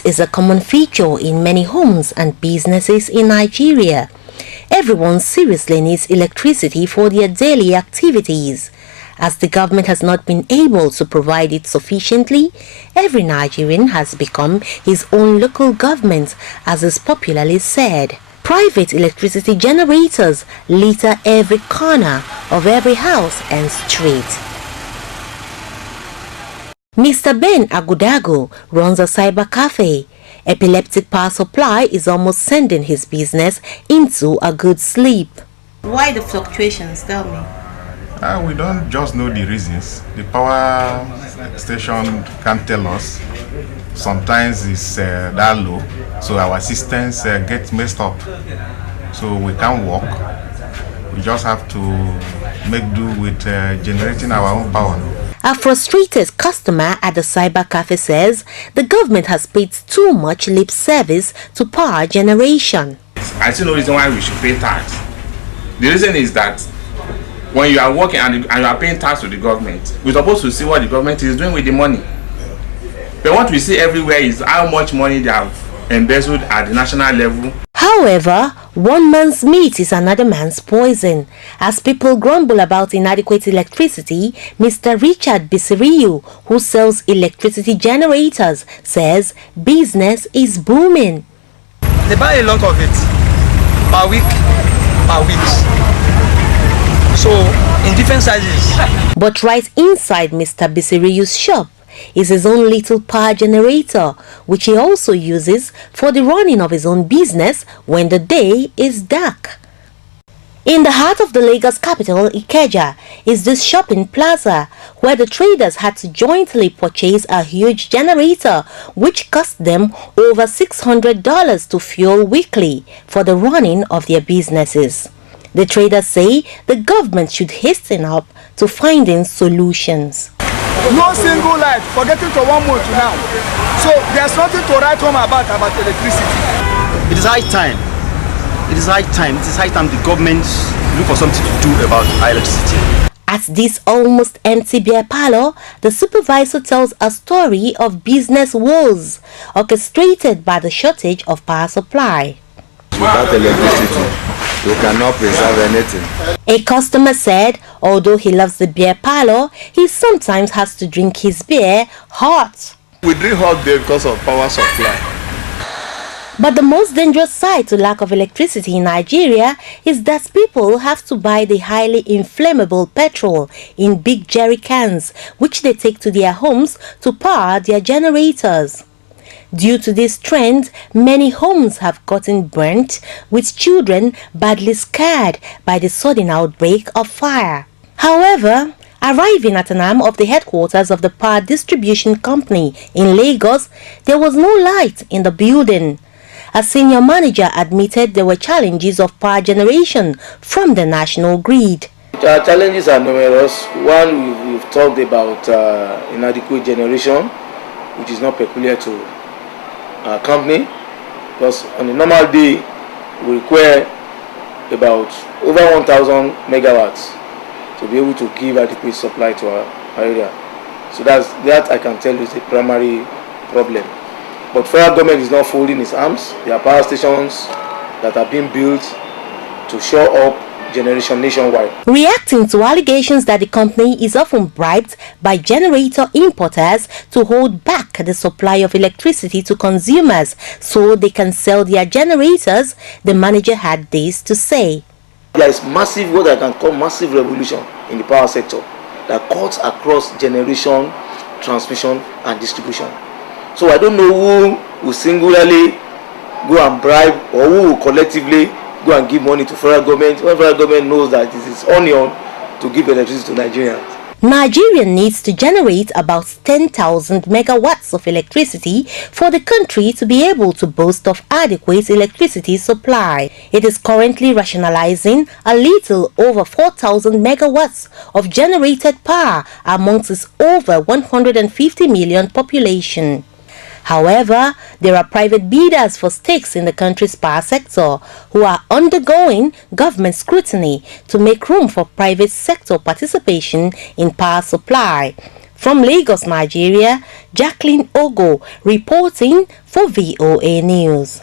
This is a common feature in many homes and businesses in Nigeria. Everyone seriously needs electricity for their daily activities. As the government has not been able to provide it sufficiently, every Nigerian has become his own local government, as is popularly said. Private electricity generators litter every corner of every house and street. Mr. Ben Agudago runs a cyber cafe. Epileptic power supply is almost sending his business into a good sleep. Why the fluctuations? Tell me. We don't just know the reasons. The power station can't tell us. Sometimes it's that low, so our systems get messed up. So we can't work. We just have to make do with generating our own power. A frustrated customer at the cyber cafe says the government has paid too much lip service to power generation. I see no reason why we should pay tax. The reason is that when you are working and you are paying tax to the government, we're supposed to see what the government is doing with the money. But what we see everywhere is how much money they have embezzled at the national level. However, one man's meat is another man's poison. As people grumble about inadequate electricity, Mr. Richard Bisiriyu, who sells electricity generators, says business is booming. They buy a lot of it per week. So, in different sizes. But right inside Mr. Bisiriyu's shop is his own little power generator, which he also uses for the running of his own business when the day is dark. In the heart of the Lagos capital, Ikeja, is this shopping plaza where the traders had to jointly purchase a huge generator which cost them over $600 to fuel weekly for the running of their businesses. The traders say the government should hasten up to finding solutions. No single light for getting to 1 month now. So there's nothing to write home about electricity. It is high time. It is high time the government look for something to do about electricity. At this almost empty beer parlor, the supervisor tells a story of business woes orchestrated by the shortage of power supply. Without electricity, you cannot preserve anything. A customer said although he loves the beer parlor, he sometimes has to drink his beer hot. We drink hot beer because of power supply. But the most dangerous side to lack of electricity in Nigeria is that people have to buy the highly inflammable petrol in big jerry cans, which they take to their homes to power their generators. Due to this trend, many homes have gotten burnt, with children badly scarred by the sudden outbreak of fire. However, arriving at an arm of the headquarters of the power distribution company in Lagos, there was no light in the building. A senior manager admitted there were challenges of power generation from the national grid. Our challenges are numerous. One, we've talked about inadequate generation, which is not peculiar to our company, because on a normal day we require about over 1,000 megawatts to be able to give adequate supply to our area. So that I can tell you is the primary problem. But federal government is not folding its arms. There are power stations that are being built to shore up generation nationwide. Reacting to allegations that the company is often bribed by generator importers to hold back the supply of electricity to consumers so they can sell their generators, the manager had this to say. There is massive, what I can call massive revolution in the power sector that cuts across generation, transmission and distribution. So I don't know who will singularly go and bribe or who will collectively go and give money to federal government when federal government knows that it is onion to give electricity to Nigerians. Nigeria needs to generate about 10,000 megawatts of electricity for the country to be able to boast of adequate electricity supply. It is currently rationalizing a little over 4,000 megawatts of generated power amongst its over 150 million population. However, there are private bidders for stakes in the country's power sector who are undergoing government scrutiny to make room for private sector participation in power supply. From Lagos, Nigeria, Jacqueline Ogoh reporting for VOA News.